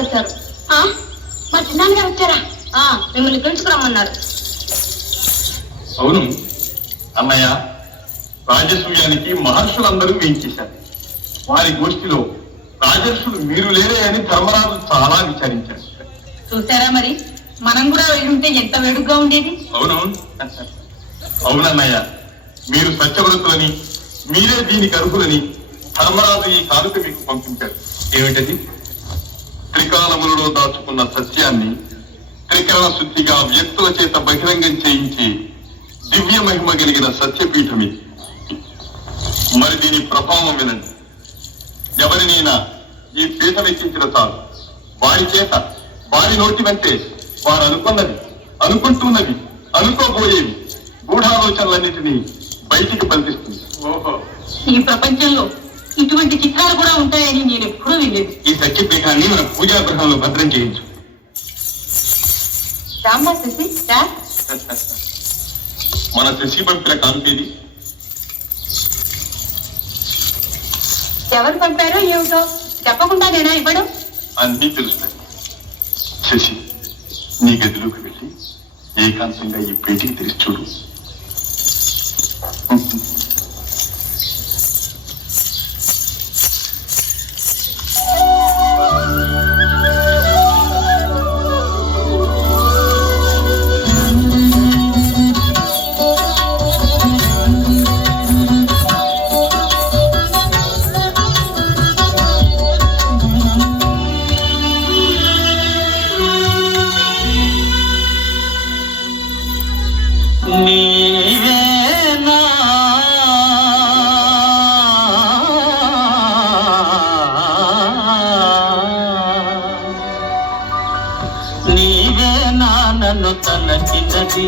గారు వచ్చారు. మా చిన్నాన్న గారు వచ్చారా? మిమ్మల్ని పిలుచుకురమ్మన్నారు. అవును అన్నయ్య, రాజసూయానికి మహర్షులందరూ వేయించేశారు. వారి గోష్ఠిలో రాజర్షులు మీరు లేరే అని ధర్మరాజు చాలా విచారించారు. చూసారా మరి, మనం కూడా వెళ్ళుంటే ఎంత వేడుగ్గా ఉండేది. అవునవును అవునన్నయ్య, మీరు సత్యవ్రతులని, మీరే దీనికి అర్హులని ధర్మరాజు ఈ కానుక మీకు పంపించారు. ఏమిటది? త్రికాలములలో దాచుకున్న సత్యాన్ని త్రికరణ శుద్ధిగా వ్యక్తుల చేత బహిరంగం చేయించి దివ్య మహిమ కలిగిన సత్యపీఠమి. మరి దీని ప్రభావం వినండి. ఎవరినైనా ఈ పీఠం ఎక్కించిన చాలు, వారి చేత వారి నోటి వెంటే వారు అనుకున్నది, అనుకుంటున్నది, అనుకోబోయేవి గూఢాలోచనలన్నిటినీ బయటికి పంపిస్తుంది. ఓహో, ఈ ప్రపంచంలో ఇటువంటి చిత్రాలు కూడా ఉంటాయని నేను ఎప్పుడూ వినలేదు. ఈ సత్యపీఠాన్ని మన పూజాగృహంలో భద్రం చేయించు. రామ్మా శశి, మన శశి పంపిన కాంతిది. ఎవరు పంపారో ఏమిటో చెప్పకుండా నేనా ఇవ్వడం? అన్నీ తెలుస్తాయి. శశి, నీ గదిలోకి వెళ్ళి ఏకాంతంగా ఈ పేటీకి తెరిచి చూడు. నన్ను తలచినది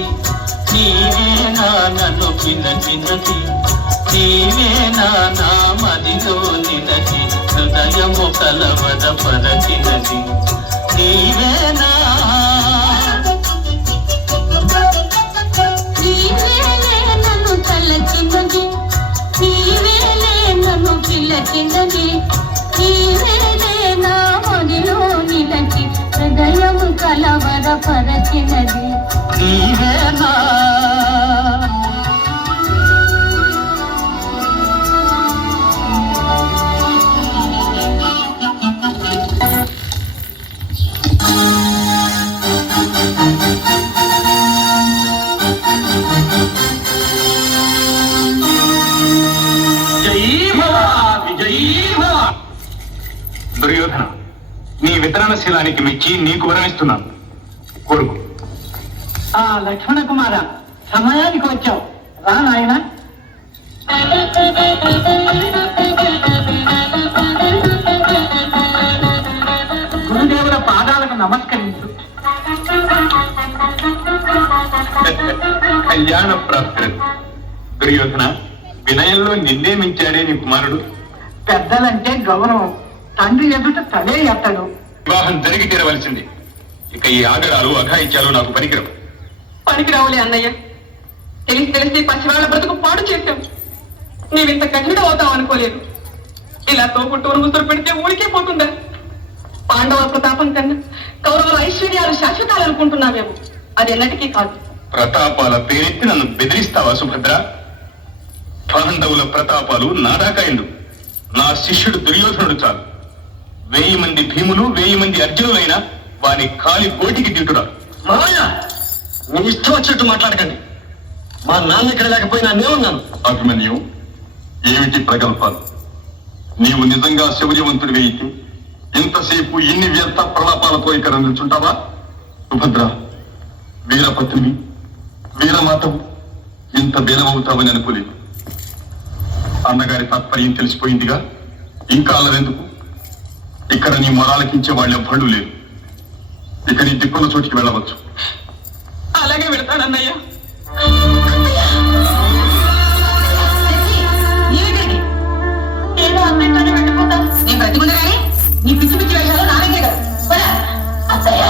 నీవే, నన్ను పిలచినది నీవే, నామదిలో నిలచి హృదయము కలవర పరచినది నీవేనా. నన్ను తలచినది నీవేలే, నన్ను పిలచినది నీవేలే, నామదిలో నిలచి హృదయము కలవర పరచినది నీవేనా. దుర్యోధన, నీ వితరణశీలానికి మెచ్చి నీకు వరమిస్తున్నాను, కొడుకు. లక్ష్మణ కుమార, సమయానికి వచ్చావు, రా నాయన. గురుదేవుల పాదాలకు నమస్కరించు. కళ్యాణ ప్రాప్తి. దుర్యోధన, వినయంలో నిన్నే మించాడే నీ కుమారుడు. పెద్దలంటే గౌరవం, తండ్రి ఎదుట తలే ఎత్తడు. వివాహం జరిగి తీరవలసింది. ఇక ఈ ఆగడాలు అఘాయిత్యాలు నాకు పనికిరావు. పనికిరావులే అన్నయ్య, తెలిసి పసివాళ్ల బ్రతుకు పాడు చేశాం. నీవింత కఠినం అవుతావు అనుకోలేదు. ఇలా తోపుట్టూరు ముసురు పెడితే ఊరికే పోతుందా? పాండవ ప్రతాపం కన్నా కౌరవుల ఐశ్వర్యాలు శాశ్వతాలు అనుకుంటున్నావేమో, అది ఎన్నటికీ కాదు. ప్రతాపాల పేరెత్తి నన్ను బెదిరిస్తావా సుభద్ర? పాండవుల ప్రతాపాలు నాదాకాయండు. నా శిష్యుడు దుర్యోధనుడు చాలు. 1000 మంది భీములు, 1000 మంది అర్జునులైనా వారి కాలి కోటికి తింటున్నారు. నీ ఇష్టం వచ్చినట్టు మాట్లాడకండి. మా నాన్న ఇక్కడ లేకపోయినా నేనున్నాను. అభిమన్యు, ఏమిటి ప్రగల్భాలు? నీవు నిజంగా శౌర్యవంతుడివి అయితే ఇంతసేపు ఇన్ని వ్యర్థ ప్రలాపాలతో ఇక్కడ నిల్చుంటావా? సుభద్ర, వీరపత్నివి, వీరమాతవు, ఇంత బీరమవుతావని అనుకోలేదు. అన్నగారి తాత్పర్యం తెలిసిపోయిందిగా, ఇంకా అల్లరెందుకు? ఇక్కడ నీ మొరాలకించే వాళ్ళెవ్వడూ లేరు. ఇక నీ దిక్కున్న చోటికి వెళ్ళవచ్చు. అలాగే వెళ్తానన్నయ్య. ఏదో అన్నయ్యతోనే వెళ్ళిపోతా. నేను బ్రతికుండగానే నీ పిచ్చి పిచ్చి వేషాలు నాలుగే కాదు. అత్తయ్య,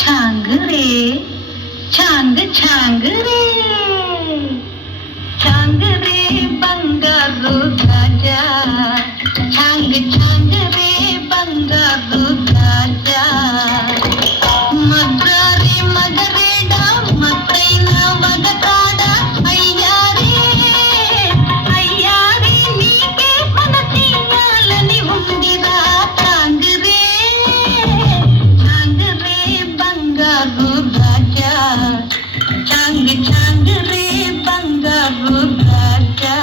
ఛాంగ్ రే ఛాంగ్ ఛాంగ్ రే ఛాంగ్ రే బంగారు రాజా ఛాంగ్ ఛాంగ్ రే బంగారు రాజా మద్రారి మగరేడ మత్తైన మగతాడ అయ్యారే అయ్యారే నీకే మనసీయాలని ఉందిరా ఛాంగ్ రే బంగారు రాజా ఛాంగ్ ఛాంగ్ రే బంగారు రాజా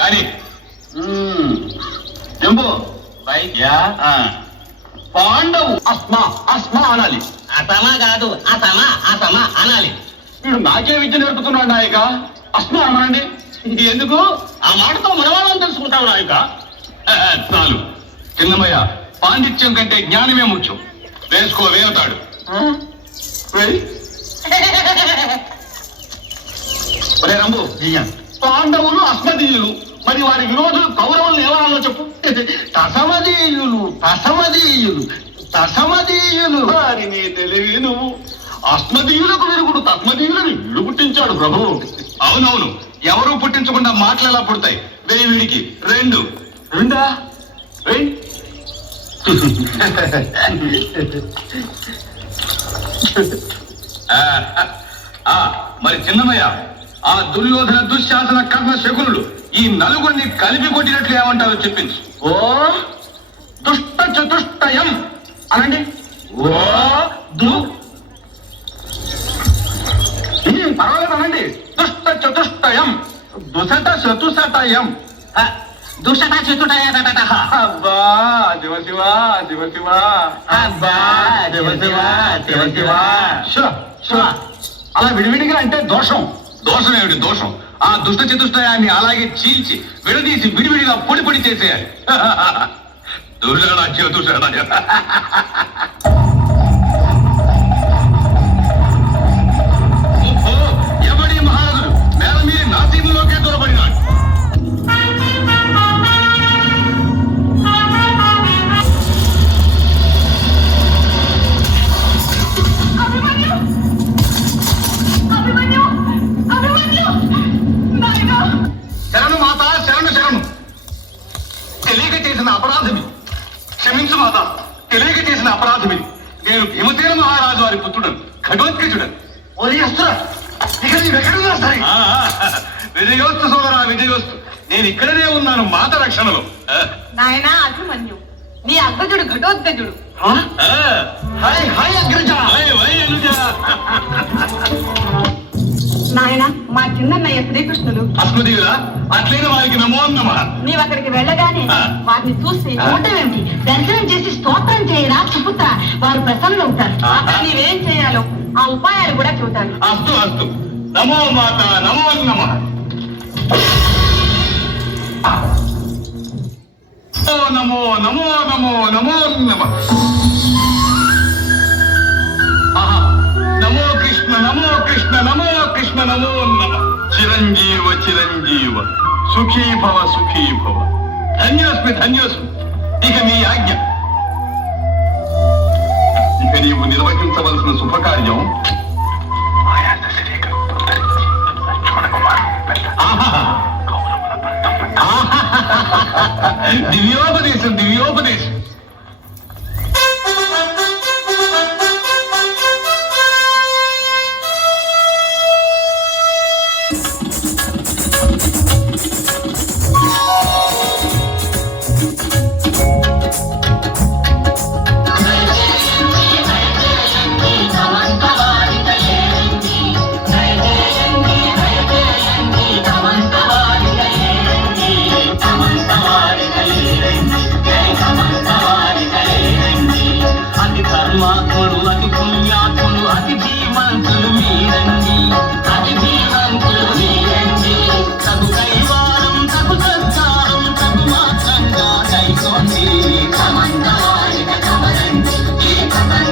కానీ జంబో వైద్యా పాండవు అస్మా అస్మా అనాలి. అసమా కాదు అసమా అసమా అనాలి. వీడు నాకే విద్య నేర్పుతున్నాడు నాయక. అస్మా అనండి. ఎందుకు ఆ మాటతో మనవాళ్ళని తెలుసుకుంటావు నాయక. చాలు చిన్నమయ్య, పాండిత్యం కంటే జ్ఞానమే ముఖ్యం. వేసుకో వేవుతాడు. ఒరే రంబు, పాండవులు అస్మదీయులు, మరి వారి విరోధులు కౌరవులు ఏమనాలో చెప్పు. తసమదీయులు తసమదీయులు తసమదీయులు అని నీ తెలివి నువ్వు. అస్మదీయులకు విరుగుడు తస్మదీయులని వీడు పుట్టించాడు ప్రభు. అవునవును, ఎవరూ పుట్టించకుండా మాటలు ఎలా పుడతాయి? వేయి వీడికి రెండు. రెండా? వెయ్. మరి చిన్నమయ్య, ఆ దుర్యోధన దుశ్శాసన కర్ణ శకునులు ఈ నలుగురిని కలిపి కొట్టినట్లు ఏమంటారో చెప్పించు. ఓ దుష్ట చతుష్టయం అనండి. ఓ దు పర్వాలేదు అనండి. దుష్ట చతుష్టయం దుసట చతుసటయం. దుష్టట చెట్టుట అబ్బా శివ శివ శివ శివ అబ్బా శివ శివ శివ శివ. అలా విడివిడిగా అంటే దోషం. దోషం ఏమిటి దోషం? ఆ దుష్ట చతుష్టయాన్ని అలాగే చీల్చి విడదీసి విడివిడిగా పొడి పొడి చేసేయాలి. దుర్జన చతుషణ. ఎవడి మహారాజులు నేల మీద నాసీములోకే దూరపడినాడు. శరణు మాత, శరణు శరణు. తెలియక చేసిన అపరాధమి క్షమించు మాత. తెలియక చేసిన అపరాధమి. నేను భీమసేన మహారాజు వారి పుత్రుడను, ఖగోత్కచుడను. ఓలియస్త్ర ఇక నీవెక్కడున్నా సరే. విజయోస్తు సోదరా, విజయోస్తు. నేను ఇక్కడనే ఉన్నాను మాత రక్షణలో. నాయనా అభిమన్యు, నీ అగ్రజుడు ఘటోత్కచుడు. Hi hi అగ్రజ. నాయన మా చిన్నన్నయ్య శ్రీకృష్ణులు అస్మదీయులా, అట్లైన వారికి నమో నమః. నీవు అక్కడికి వెళ్ళగానే వారిని చూసి చూడమేంటి, దర్శనం చేసి స్తోత్రం చేయరా సుపుత్ర, వారు ప్రసన్నులవుతారు. అక్కడ నీవేం చేయాలో ఆ ఉపాయాలు కూడా చూడాలి. అస్తు అస్తు. నమో మాత, నమో నమః. నమో నమో నమో నమో నమః. నమో కృష్ణ, నమో కృష్ణ, నమో కృష్ణ, నమో నమః. చిరంజీవ చిరంజీవ, సుఖీ భవ సుఖీ భవ. ధన్యోస్మి ధన్యోస్మి. ఇక మీ ఆజ్ఞ. ఇక నీవు నిర్వహించవలసిన శుభకార్యం దివ్యోపదేశం, దివ్యోపదేశం. అతి ధర్మాత్ములు, అతి పుణ్యాత్ములు, అతి ధీమంతులు మీరండి, అతి ధీమంతులు మీరండి. తగు కైవారం, తగు సత్కారం, తగు మాత్రంగా కైకోండి. కమంతవారిక కమలండి, ఏ కమల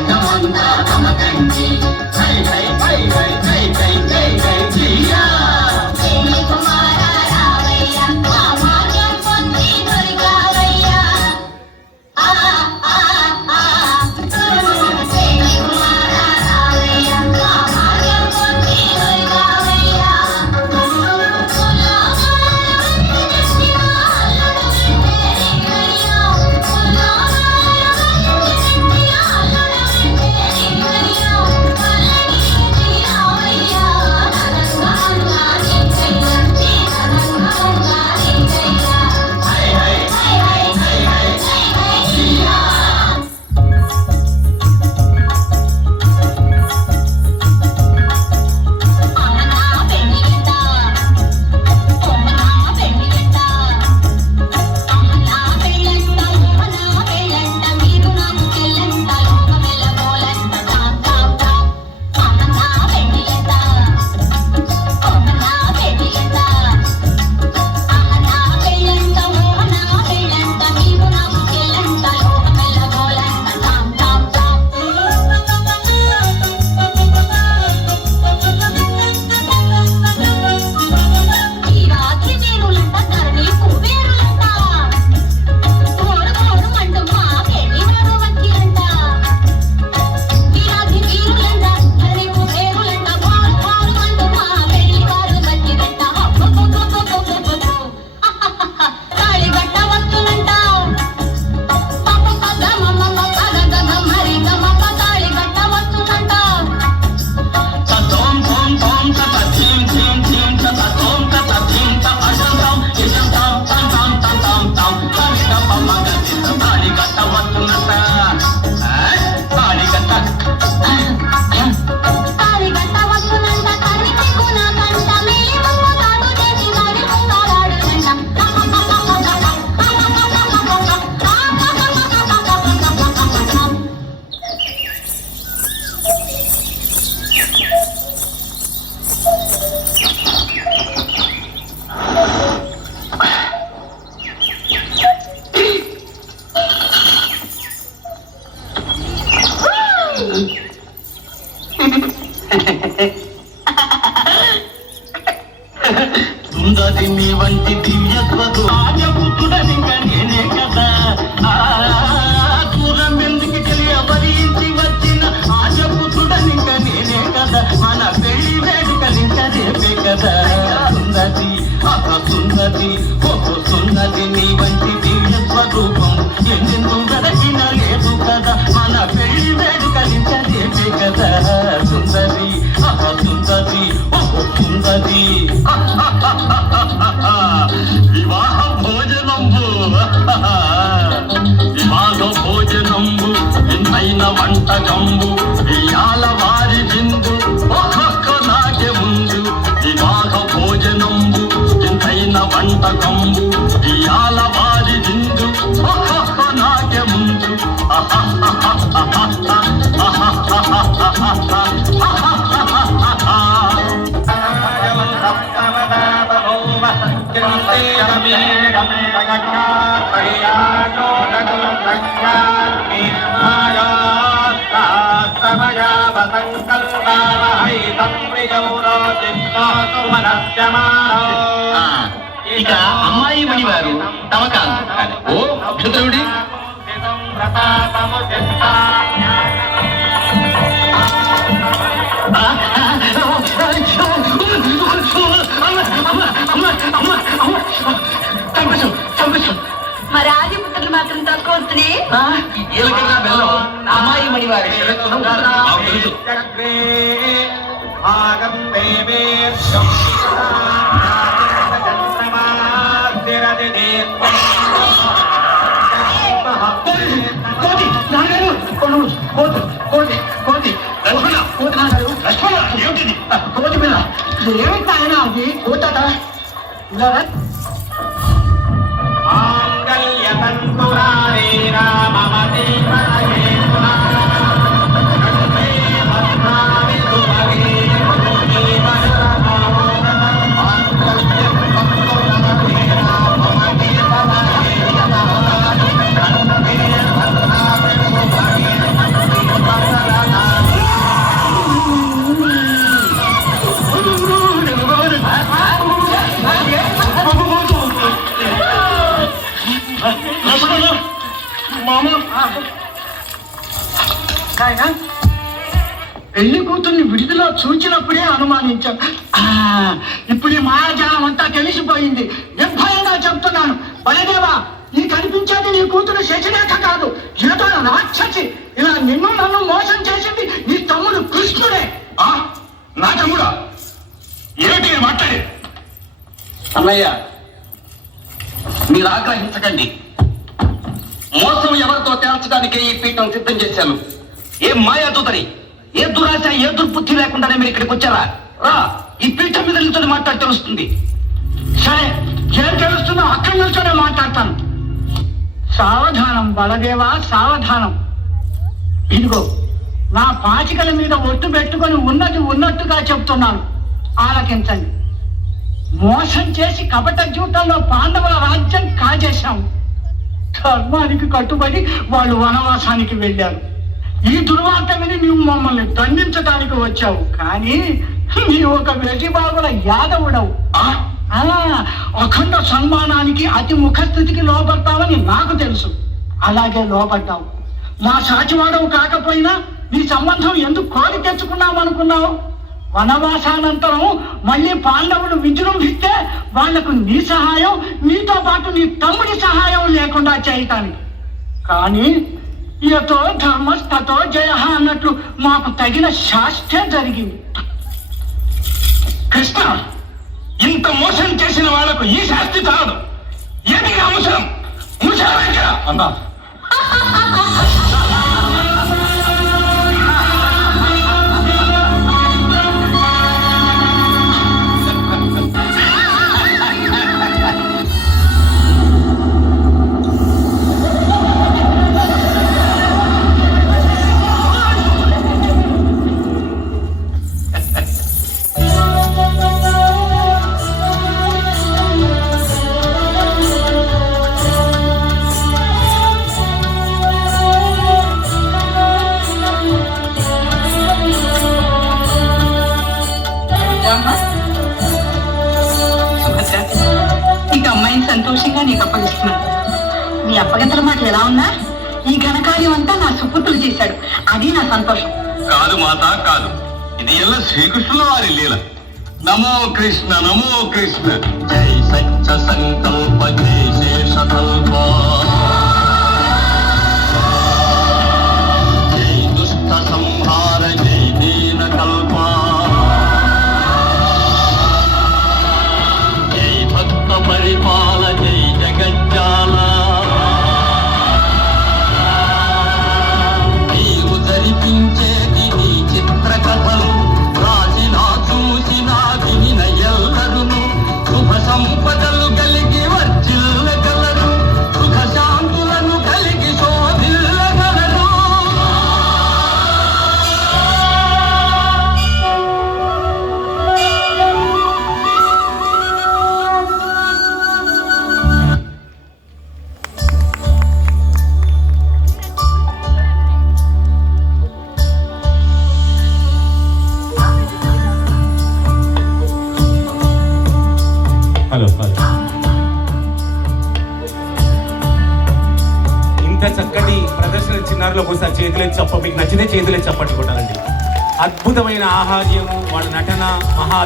సుందరి నీ వంటి దివ్యత్వకు రాజపుత్రుడనిక నేనే కదా దూరం ఎందుకు తెలియబరించి వచ్చిన రాజపుత్రుడనిక నేనే కదా మన పెళ్లి వేడుకలింక రేపే కదా సుందరి సుందరి ఓహో సుందరి నీ వంటి దివ్య స్వరూపం ఎందెందు గడచిన లేదు కదా మన పెళ్లి వేడుకలింక రేపే కదా సుందరి సుందరి ఓహో సుందరి వివాహ భోజనంబు వివాహ భోజనంబు వింతైన వంటకంబు ఇయాల వారి విందు ఒక్కొక్క నాకే ముందు వివాహ భోజనంబు వింతైన వంటకంబు ఇయాల వారి విందు ఒక్కొక్క నాకే ముందు ఇక అమ్మాయి మణివారు తమకాలు ఓ అక్షతరుడి మరి ఆదిపుత్రులు మాత్రం తక్కువ వస్తున్నాయి. ఏలకన్నా బెల్లం అమ్మాయి మణివారి శిరస్సును మాకు తెలుసు. కోతి నాన్నగారు కోతి కోతి కోతి లక్ష్మణ, కోతి నాన్నగారు లక్ష్మణ, ఏమిటిది? కోతి పిల్ల ఏమిటి ఆయన అది కోతట ఇలా ఆయన పెళ్లి కూతుర్ని విడుదల చూచినప్పుడే అనుమానించాం. ఇప్పుడు ఈ మాయాజాలం అంతా తెలిసిపోయింది. నిర్భయంగా చెప్తున్నాను, బలదేవా, ఈ కనిపించేది నీ కూతురు శశిరేఖ కాదు, ఏదో రాక్షసి. ఇలా నిన్ను నన్ను మోసం చేసింది నీ తమ్ముడు కృష్ణుడే. నా తమ్ముడా? ఏమిటి మాట్లాడే? అన్నయ్య, మీరు ఆగ్రహించకండి. మోసం ఎవరితో తేల్చడానికే ఈ పీఠం సిద్ధం చేశాను. ఏ మాయాదూతరి, ఏ దురాశ, ఏ దుర్బుద్ధి లేకుండానే మీరు ఇక్కడికి వచ్చారా? ఈ పీఠం మీద నిల్చొని మాట్లాడి తెలుస్తుంది. సరే, ఏం తెలుస్తుందో అక్కడి నుంచోనే మాట్లాడతాను. సావధానం బలదేవా, సావధానం. ఇదిగో నా పాచికల మీద ఒట్టు పెట్టుకొని ఉన్నది ఉన్నట్టుగా చెప్తున్నాను, ఆలకించండి. మోసం చేసి కపట జీవితంలో పాండవుల రాజ్యం కాజేశాం. ధర్మానికి కట్టుబడి వాళ్ళు వనవాసానికి వెళ్ళారు. ఈ దుర్వార్త విని నీవు మమ్మల్ని దండించడానికి వచ్చావు, కానీ నీ ఒక వెజిబాబుల యాదవుడవు. అఖండ సన్మానానికి అతి ముఖస్థితికి లోపడతావని నాకు తెలుసు, అలాగే లోపడ్డావు. మా సాచివాడవు కాకపోయినా నీ సంబంధం ఎందుకు కోరి తెచ్చుకున్నామనుకున్నావు? వనవాసానంతరం మళ్ళీ పాండవులు విజృంభిస్తే వాళ్లకు నీ సహాయం, నీతో పాటు నీ తమ్ముడి సహాయం లేకుండా చేయటానికి. కానీ యతో ధర్మస్తతో జయ అన్నట్లు మాకు తగిన శాస్త్రే జరిగింది. కృష్ణ, ఇంత మోసం చేసిన వాళ్లకు ఈ శాస్తి చాలదు. ఏది అవసరం? అన్నా, అప్పగింతల మాట ఎలా ఉన్నా ఈ ఘనకార్యం అంతా నా సుపుత్రులు చేశాడు. అది నా సంతోషం. కాదు మాత కాదు, ఇది ఎలా శ్రీకృష్ణుల వారి లీల. నమో కృష్ణ నమో కృష్ణ. జై సత్య సంకల్ప జై శేషకల్ప, జై దుష్ట సంహార జై దీన కల్ప, జై భక్త పరిపాల జై జగజ్జాల. నీవు జరిపించేది నీ చిత్ర కథలు, రాసిన చూసిన వినిన ఎల్లరును శుభ సంపదలు కలిగి వర్జిల్లగలరు, సుఖ శాంతులను కలిగి శోభిల్లగలరు. హలో ఇంత చక్కటి ప్రదర్శన చిన్నారులో ఒకసారి చేతులెత్తి మీకు నచ్చితే చేతులెత్తి చప్పట్లు కొట్టాలండి. అద్భుతమైన ఆహార్యము, వాళ్ళ నటన మహా